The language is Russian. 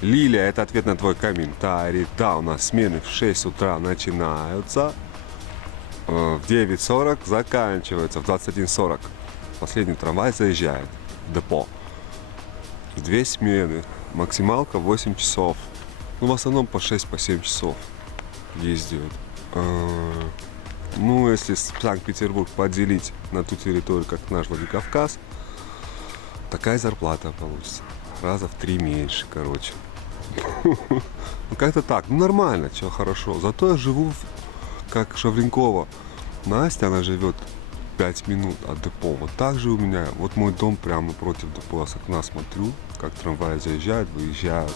Лилия, это ответ на твой комментарий. Да, у нас смены в 6 утра начинаются, в 9:40 заканчиваются, в 21:40 последний трамвай заезжает в депо. В 2 смены, максималка 8 часов. Ну, в основном по 6-7 часов ездят. Ну, если Санкт-Петербург поделить на ту территорию, как наш Владикавказ, такая зарплата получится. Раза в 3 меньше, короче. Ну, как-то так. Ну, нормально, все хорошо. Зато я живу, как Шавренкова. Настя, она живет 5 минут от депо. Вот так же у меня. Вот мой дом прямо напротив депо. Я с окна смотрю, как трамваи заезжают, выезжают.